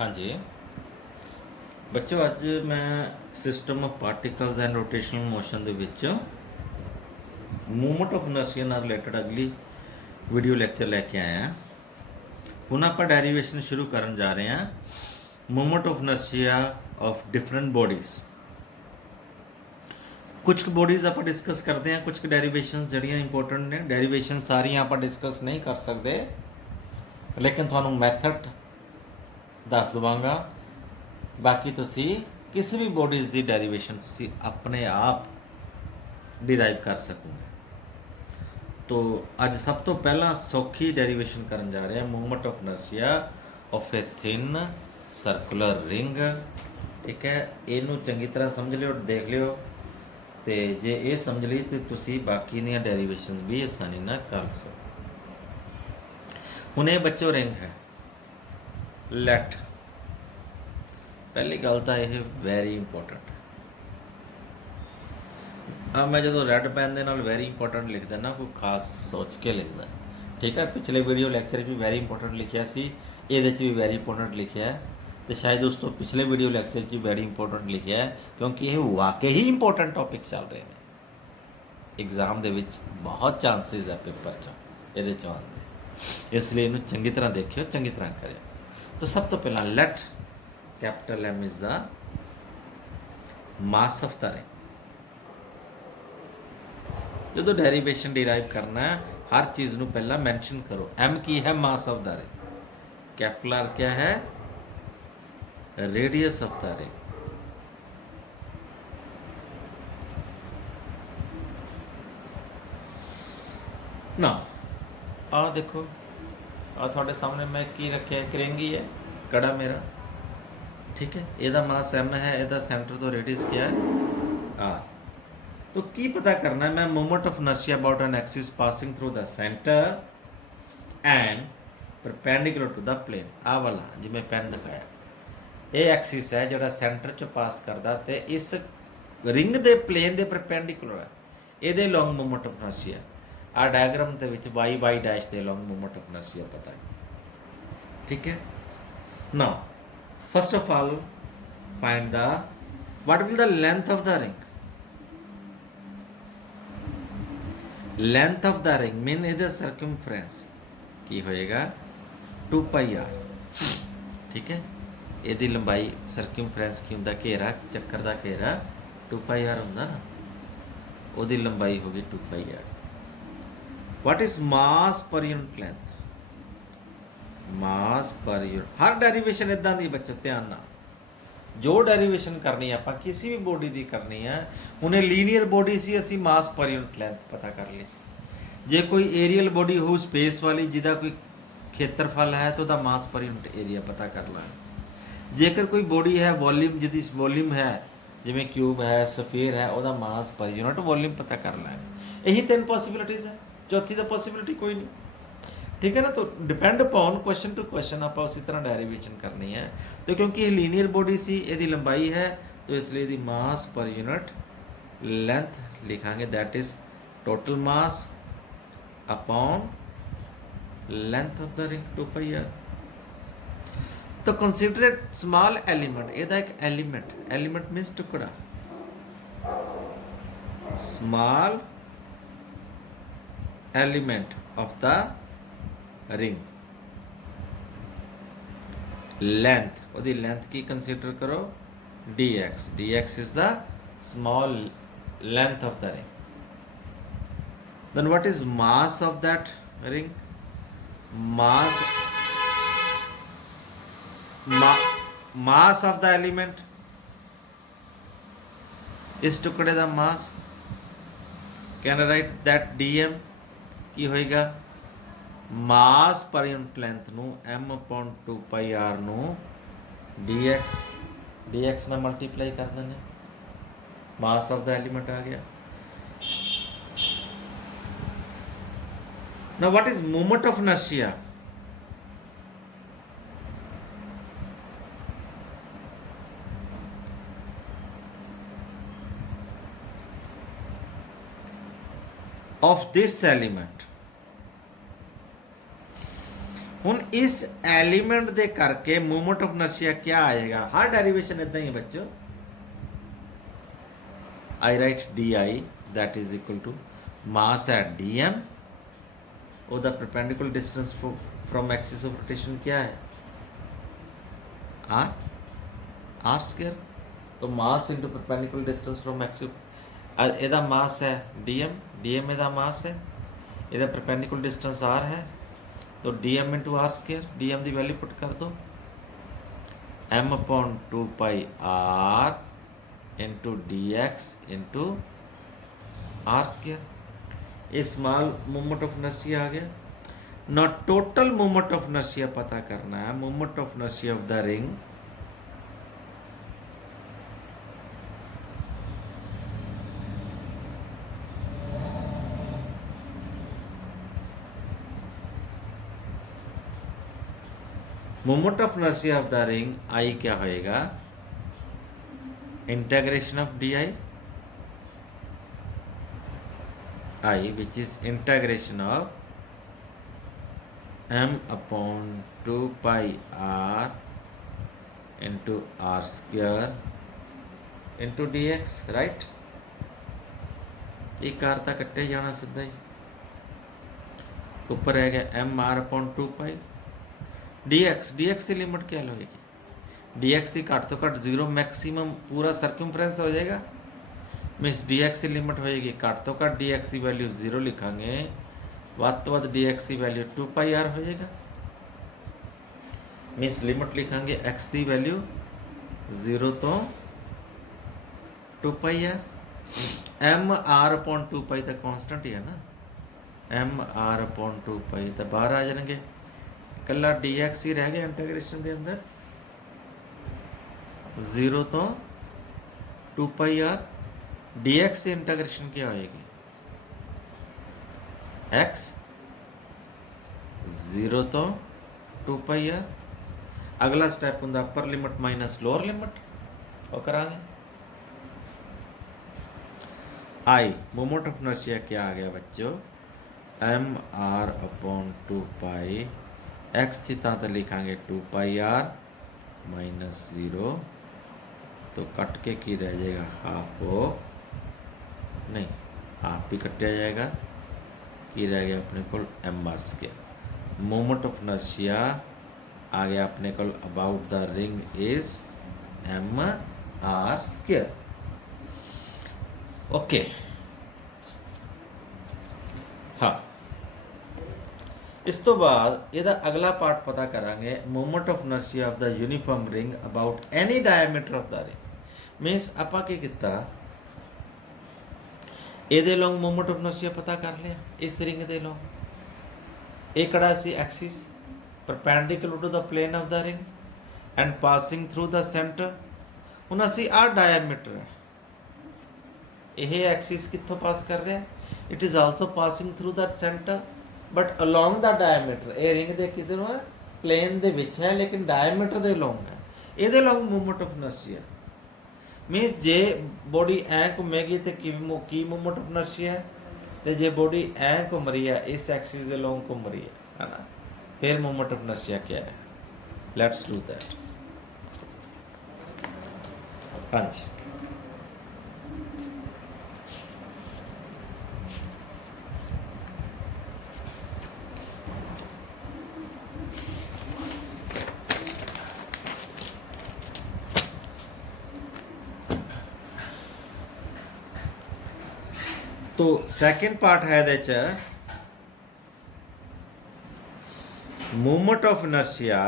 हाँ जी। ਬੱਚੋ ਅੱਜ ਮੈਂ system of particles and rotational motion ਦੇ ਵਿੱਚ ਮੂਵਮੈਂਟ ਆਫ ਇਨਰਸ਼ੀਆ ਨਾਲ ਰਿਲੇਟਡ ਅਗਲੀ ਵੀਡੀਓ ਲੈਕਚਰ ਲੈ ਕੇ ਆਇਆ ਹਾਂ। ਹੁਣ ਆਪਾਂ ਡੈਰੀਵੇਸ਼ਨ ਸ਼ੁਰੂ ਕਰਨ ਜਾ ਰਹੇ ਹਾਂ movement of inertia of different bodies. ਕੁਝ ਕੁ ਬੋਡੀਜ਼ ਆਪਾਂ ਡਿਸਕਸ ਕਰਦੇ ਹਾਂ, ਕੁਝ ਕੁ ਡੈਰੀਵੇਸ਼ਨਸ ਜਿਹੜੀਆਂ ਇੰਪੋਰਟੈਂਟ ਨੇ। ਡੈਰੀਵੇਸ਼ਨ ਸਾਰੀਆਂ ਆਪਾਂ ਡਿਸਕਸ ਨਹੀਂ ਕਰ ਸਕਦੇ, ਲੇਕਿਨ ਤੁਹਾਨੂੰ ਮੈਥਡ ਦੱਸ ਦਵਾਂਗਾ। ਬਾਕੀ ਤੁਸੀਂ ਕਿਸੇ ਵੀ ਬੋਡੀਜ਼ ਦੀ ਡੈਰੀਵੇਸ਼ਨ ਤੁਸੀਂ ਆਪਣੇ ਆਪ ਡਿਰਾਈਵ ਕਰ ਸਕੋਗੇ। ਤੋ ਅੱਜ ਸਭ ਤੋਂ ਪਹਿਲਾਂ ਸੌਖੀ ਡੈਰੀਵੇਸ਼ਨ ਕਰਨ ਜਾ ਰਹੇ ਹਾਂ movement of inertia of a thin circular ring. ਠੀਕ ਹੈ, ਇਹਨੂੰ ਚੰਗੀ ਤਰ੍ਹਾਂ ਸਮਝ ਲਿਓ, ਦੇਖ ਲਿਓ, ਤੇ ਜੇ ਇਹ ਸਮਝ ਲਈ ਤੇ ਤੁਸੀਂ ਬਾਕੀ ਦੀਆਂ ਡੈਰੀਵੇਸ਼ਨਸ ਵੀ ਆਸਾਨੀ ਨਾਲ ਕਰ ਸਕੋ। ਹੁਣ ਇਹ ਬੱਚੋ ਰਿੰਗ ਹੈ, ਲੈਟ। ਪਹਿਲੀ ਗੱਲ ਤਾਂ ਇਹ ਵੈਰੀ ਇੰਪੋਰਟੈਂਟ ਆ। ਮੈਂ ਜਦੋਂ ਰੈੱਡ ਪੈਨ ਦੇ ਨਾਲ ਵੈਰੀ ਇੰਪੋਰਟੈਂਟ ਲਿਖਦਾ ਨਾ, ਕੋਈ ਖਾਸ ਸੋਚ ਕੇ ਲਿਖਦਾ, ਠੀਕ ਹੈ। ਪਿਛਲੇ ਵੀਡੀਓ ਲੈਕਚਰ 'ਚ ਵੀ ਵੈਰੀ ਇੰਪੋਰਟੈਂਟ ਲਿਖਿਆ ਸੀ, ਇਹਦੇ 'ਚ ਵੀ ਵੈਰੀ ਇੰਪੋਰਟੈਂਟ ਲਿਖਿਆ ਹੈ, ਤੇ ਸ਼ਾਇਦ ਉਸ ਤੋਂ ਪਿਛਲੇ ਵੀਡੀਓ ਲੈਕਚਰ 'ਚ ਵੈਰੀ ਇੰਪੋਰਟੈਂਟ ਲਿਖਿਆ ਹੈ, ਕਿਉਂਕਿ ਇਹ ਵਾਕਈ ਹੀ ਇੰਪੋਰਟੈਂਟ ਟੌਪਿਕ ਚੱਲ ਰਹੇ ਨੇ। ਐਗਜ਼ਾਮ ਦੇ ਵਿੱਚ ਬਹੁਤ ਚਾਂਸਿਸ ਹੈ ਪੇਪਰ 'ਚ ਇਹਦੇ 'ਚੋਂ ਆਉਣ ਦੇ, ਇਸ ਲਈ ਇਹਨੂੰ ਚੰਗੀ ਤਰ੍ਹਾਂ ਦੇਖਿਓ, ਚੰਗੀ ਤਰ੍ਹਾਂ ਕਰਿਓ। ਤਾਂ ਸਭ ਤੋਂ ਪਹਿਲਾਂ let capital M is the mass of the ring. जो डेरिवेशन डिराइव करना है, हर चीज़ ਨੂੰ ਪਹਿਲਾਂ ਮੈਂਸ਼ਨ ਕਰੋ। M ਕੀ ਹੈ? मास of the ring. Capital R क्या है? Radius of the ring. ना आ देखो, आ ਤੁਹਾਡੇ ਸਾਹਮਣੇ मैं की रखा है, करेंगी है कड़ा मेरा, ठीक है। ਇਹਦਾ मास M है, ਇਹਦਾ सेंटर तो रेडियस क्या है? R। तो की पता करना है? मैं moment of inertia about an axis passing through the centre and perpendicular to the plane. आ वाला जिवें पेन दिखाया, ये एक्सिस है जोड़ा सेंटर चो पास करता, तो इस रिंग दे प्लेन दे परपेंडिकुलर है, ये लॉन्ग मोमेंट ऑफ इनर्शिया। आ डायग्राम के विच वाई वाई डैश दे लॉन्ग मोमेंट ऑफ इनर्शिया पता है, ठीक है। Now first of all find the what will the length of the ring। length of the ring mean ਇਹਦਾ circumference ਕੀ ਹੋਏਗਾ? 2 ਪਾਈ r, ਠੀਕ ਹੈ। ਇਹਦੀ ਲੰਬਾਈ ਸਰਕਮਫਰੈਂਸ ਕੀ ਹੁੰਦਾ? ਘੇਰਾ, ਚੱਕਰ ਦਾ ਘੇਰਾ 2 ਪਾਈ r ਹੁੰਦਾ ਨਾ, ਉਹਦੀ ਲੰਬਾਈ ਹੋ ਗਈ 2 pi r। what is mass per unit length? Mass per unit. ਹਰ ਡੈਰੀਵੇਸ਼ਨ ਇਦਾਂ ਦੀ ਬੱਚੋ, ਧਿਆਨ ਨਾਲ ਜੋ ਡੈਰੀਵੇਸ਼ਨ ਕਰਨੀ ਆਪਾਂ ਕਿਸੇ ਵੀ ਬੋਡੀ ਦੀ ਕਰਨੀ ਹੈ। ਹੁਣ ਇਹ ਲੀਨੀਅਰ ਬੋਡੀ ਸੀ, ਅਸੀਂ ਮਾਸ ਪਰ ਯੂਨਿਟ ਲੈਂਥ ਪਤਾ ਕਰ ਲਈ। ਜੇ ਕੋਈ ਏਰੀਅਲ ਬੋਡੀ ਹੋ ਸਪੇਸ ਵਾਲੀ, ਜਿਹਦਾ ਕੋਈ ਖੇਤਰਫਲ ਹੈ, ਤਾਂ ਉਹਦਾ ਮਾਸ ਪਰ ਯੂਨਿਟ ਏਰੀਆ ਪਤਾ ਕਰ ਲਾਂਗੇ। ਜੇਕਰ ਕੋਈ ਬੋਡੀ ਹੈ ਵੋਲਿਊਮ, ਜਿਹਦੀ ਵੋਲਿਊਮ ਹੈ, ਜਿਵੇਂ ਕਿਊਬ ਹੈ, ਸਫੀਅਰ ਹੈ, ਉਹਦਾ ਮਾਸ ਪਰ ਯੂਨਿਟ ਵੋਲਿਊਮ ਪਤਾ ਕਰ ਲਾਂਗੇ। ਇਹੀ 3 ਪੋਸੀਬਿਲਿਟੀਜ਼ ਹੈ, ਚੌਥੀ ਦਾ ਪੋਸੀਬਿਲਿਟੀ ਕੋਈ नहीं, ठीक है ना। तो depend upon question to question आप उसी तरह डेरिवेशन करनी है। तो क्योंकि ये लीनियर बॉडी सी, ये लंबाई है, तो इसलिए यदि मास पर यूनिट लेंथ लिखांगे, that is total mass upon length of the ring 2 pi r। तो कंसीडर इट स्मॉल एलिमेंट, ਇਹਦਾ ਇੱਕ एलिमेंट, एलिमेंट मीन्स टुकड़ा, small element of the ring. Length, ਉਹਦੀ लेंथ की कंसीडर करो? dx। dx is the small length of the ring। then what is mass of that ring? mass mass of the element, इस टुकड़े ਦਾ mass। can I write that dm ਕੀ ਹੋਏਗਾ? Mass per unit length ਨੂੰ m upon 2 pi r ਨੂੰ dx ਨਾਲ multiply ਕਰ ਦਿੰਦੇ, mass of ਦਾ element ਆ ਗਿਆ। Now what is movement of inertia? of this element। ਹੁਣ इस एलिमेंट दे करके मूवमेंट ऑफ इनर्शिया क्या आएगा? हर डेरिवेशन इतना ही बच्चों। I write D I that is equal to mass at D M, और the perpendicular distance from axis of rotation क्या है? R, R square. तो mass into perpendicular distance from axis, एदा मास है डी एम, डी एम एदा mass है, एदा perpendicular distance R है, तो D M into R square, D M की वैल्यू पुट कर दो, M upon 2 pi R into D X into R square. ये स्मॉल मूवमेंट ऑफ इनर्शिया आ गया ना। टोटल मूवमेंट ऑफ इनर्शिया पता करना है, movement of inertia of the ring moment of inertia of the ring I क्या होएगा? Integration of D I which is integration of m upon 2 pi r into r square into dx, right. एक car तक कट्टे जाना सीधा ही, ऊपर रह गया एम आर अपॉन 2 पाई डी एक्स। डी एक्स की लिमिट क्या होगी? डी एक्स की घट तो घट जीरो, मैक्सीमम पूरा सर्कमफ्रेंस हो जाएगा। मीनस डी एक्स की लिमिट होएगी घट तो घट, डी एक्स की वैल्यू जीरो लिखांगे, वध तो वध डी एक्स की वैल्यू 2 पाई आर हो जाएगा। मीनस लिमिट लिखांगे एक्स की वैल्यू जीरो तो 2 पाई है। एम आर अपॉन 2 पाई तो कॉन्स्टेंट ही है ना, एम आर अपॉन 2 पाई तो बाहर आ जाएंगे, कला डी एक्स ही रह गया इंटीग्रेशन के अंदर, जीरो तो 2 पाई आर। डी एक्स से इंटीग्रेशन क्या होएगी? एक्स जीरो तो 2 पाई आर। अगला स्टेप होंगे upper limit minus lower limit, और करांगे। आई मोमेंट ऑफ इनर्शिया क्या आ गया बच्चों? एम आर अपॉन 2 पाई, एक्स थीटा तो लिखांगे 2 पाई आर माइनस जीरो, तो कट के की रह जाएगा हाफ हो, नहीं हाफ भी कटा जाएगा, की रह गया अपने को M are square. Moment of inertia आ गया अपने को about the ring is M are square. Okay, हाँ इस तो बाद ਇਹਦਾ अगला पार्ट पता करांगे moment of inertia of the uniform ring about any diameter of the ring. Means ਆਪਾਂ ਕੀ ਕੀਤਾ, ਇਹਦੇ ਲੌਂਗ मोमेंट ऑफ इनर्शिया पता कर लिया, इस रिंग ਦੇ ਲੌਂਗ ਇਹ ਕਿਹੜਾ ਸੀ axis perpendicular to the plane of the ring and passing through the centre. ਹੁਣ ਅਸੀਂ ਆ डायमीटर है, ਇਹ एक्सिस ਕਿੱਥੋਂ पास कर रहा है? It is also passing through the centre but along the diameter. ये रिंग दे किसे नु है प्लेन दे विच है, लेकिन डायमीटर दे अलोंग है। ਇਹਦੇ along movement of inertia means जे बॉडी ऐ घूमेगी तो की मूवमेंट ऑफ इनर्शिया है, तो जे बॉडी ऐ घूम रही है इस एक्सिस दे अलोंग घूम रही है ना, फिर मूवमेंट ऑफ इनर्शिया क्या है? Let's do that. हाँ जी, तो सैकेंड पार्ट है ਇਹਦੇ ਚ movement of inertia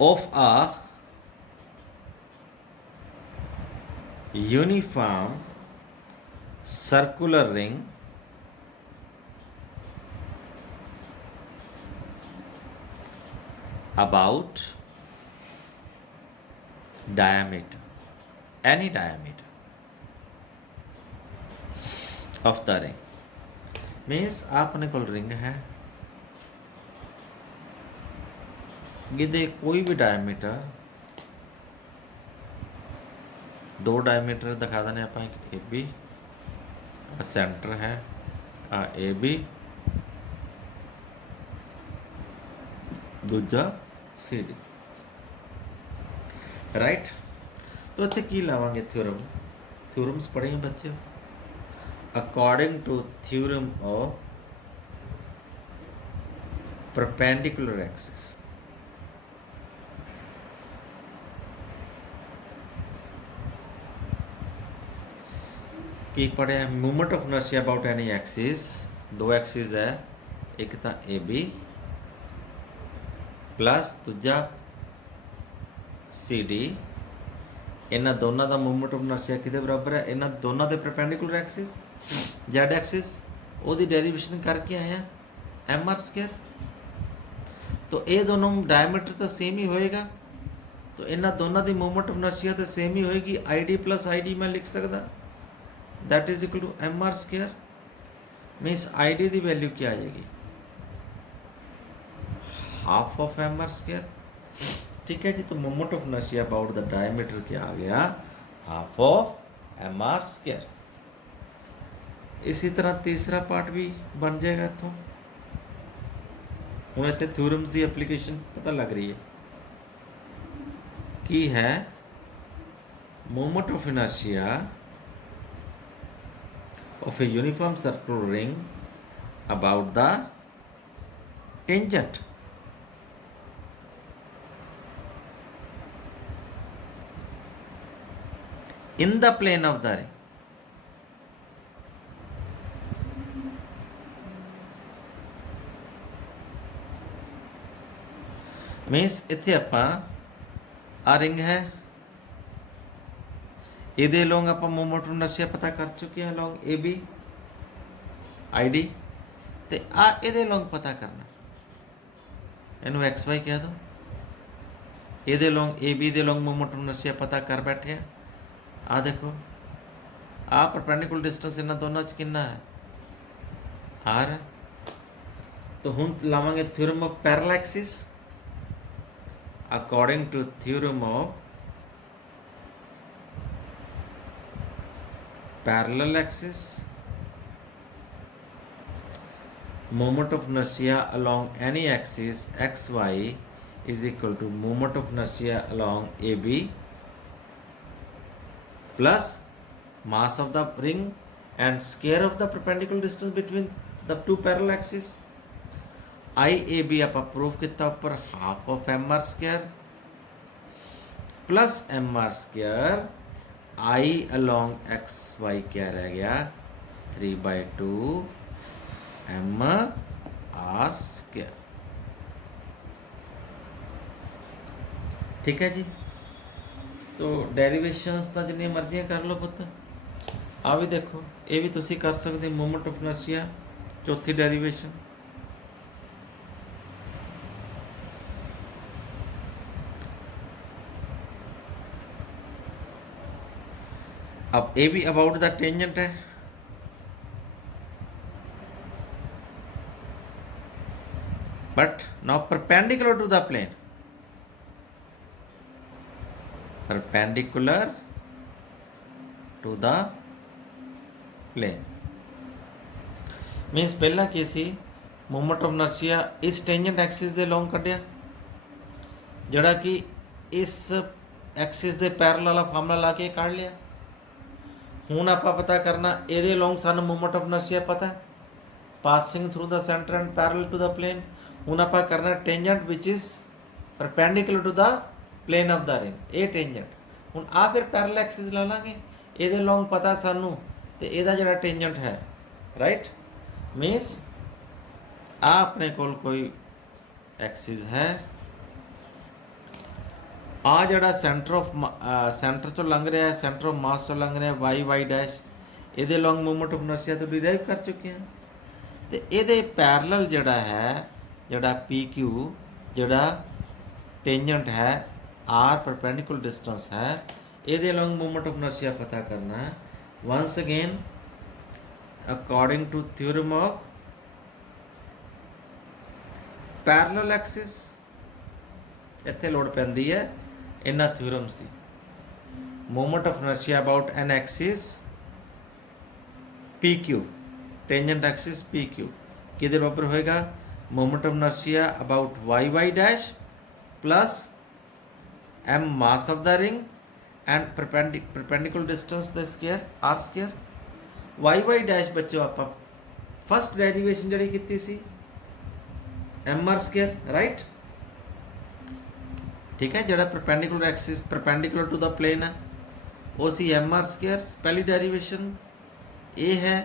of a uniform circular ring about diameter, any diameter of the ring। Means आपने को रिंग है, ये कोई भी डायमीटर दो डायमीटर दिखा देने आप, एक ए बी, सेंटर है आ ए बी, दूजा सी डी, राइट। तो इतने की लावांगे थ्योरम, थ्योरम्स पढ़े हैं बच्चे। According to theorem of perpendicular axis, की पढ़े हैं movement of inertia about any axis, दो एक्सिस है, एक तो ए बी प्लस दूजा सी डी, इन्हों दोनों का मूवमेंट ऑफ इनर्शिया किहदे बराबर है, इन्हों दोनों के परपेंडिकुलर एक्सिस जेड एक्सिस, वो डेरीवेशन करके आए हैं एम आर स्केयर। तो ये दोनों डायमीटर तो सेम ही होएगा, तो इन्हों दोनों की मूवमेंट ऑफ इनर्शिया तो सेम ही होएगी। I d plus I d मैं लिख सकता, that is equal to m r square. Means I d की वैल्यू क्या आ जाएगी, half of m r square, ठीक है जी। तो movement of inertia about the diameter क्या आ गया, half of m r square. इसी तरह तीसरा पार्ट भी बन जाएगा इतों। हूँ इतने थ्योरम्स की एप्लीकेशन पता लग रही है की है, movement of inertia of a uniform circular ring about the tangent. in the plane of the ring, मीनस इत्थे आपां आ रिंग है, ये लॉन्ग आप मूवमेंट ऑफ इनर्शिया पता कर चुके हैं, along a b I d, तो ये लॉन्ग पता करना, इनू एक्स वाई कह दो। ये लॉन्ग ए बी दे लॉन्ग मूवमेंट ऑफ इनर्शिया पता कर बैठे हैं। आ देखो आ परपेंडिकुलर डिस्टेंस इन्होंने दोनों कितना है, आर है। तो हुण लावांगे theorem of parallel axis. According to theorem of parallel axis, moment of inertia along any axis xy is equal to moment of inertia along AB plus mass of the ring and square of the perpendicular distance between the two parallel axes। IAB आप prove किया ऊपर half of m are square plus m are square, I along x y क्या रह गया 3/2 M R square, ठीक है जी। तो डेरिवेशंस तो जिन्नी मर्जियां कर लो पुत। आ भी देखो ये भी तुसी कर सकते, मूवमेंट ऑफ इनर्शिया चौथी डेरिवेशन। अब ये भी अबाउट द टेंजेंट है, but now perpendicular to the plane, perpendicular to the plane means पहला की सी मूवमेंट ऑफ इनर्शिया इस टेंजेंट एक्सिस दे लॉन्ग कढ़िया, जड़ा कि इस एक्सिस दे पैरेलल वाला फार्मूला ला के काढ़ लिया। हुण आपां पता करना ये लॉन्ग सानू मूवमेंट ऑफ इनर्शिया पता है, passing through the centre and parallel to the plane. हुण आपां करना tangent which is perpendicular to the plane of the ring, ये टेंजेंट। हुण आ फिर पैरेलल एक्सिस ला लांगे, ये लॉन्ग पता सानू, तो यदा जिहड़ा टेंजेंट है राइट, मीनस आ अपने कोल कोई एक्सिस है, आ जड़ा सेंटर ऑफ सेंटर तो लंघ रहा है, सेंटर ऑफ मास तो लंघ रहा है वाई वाई डैश, ये लॉन्ग मूवमेंट ऑफ इनर्शिया तो डिराइव कर चुके हैं। तो ये पैरेलल जड़ा है, जड़ा पी क्यू जड़ा टेंजेंट है, आर परपेंडिकुलर डिस्टेंस है, ये लॉन्ग मूवमेंट ऑफ इनर्शिया पता करना है। Once again according to theorem of parallel axis, इत्थे लोड़ पैंदी है इन्हां थ्योरम सी। Moment of inertia about an axis p q, tangent axis p q किधर बराबर होएगा, moment of inertia about y Y dash plus m mass of the ring and perpendicular distance the square r square. Y Y dash बच्चों आप first derivation जी की सी m are square right, ठीक है, जरा perpendicular axis perpendicular to the plane है वो सी एम आर स्क्वायर, पहली डेरिवेशन ये है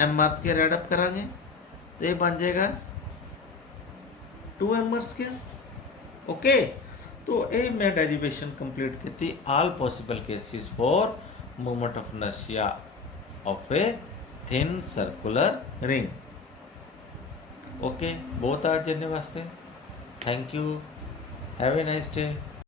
एम आर स्क्वायर एडअप करांगे तो ये बन जाएगा 2 एम आर स्क्वायर। ओके, तो ये मैं डेरिवेशन कंप्लीट की थी all possible cases for moment of inertia of a thin circular ring. Okay, बहुत आज जन्ने वास्ते thank you, have a nice day.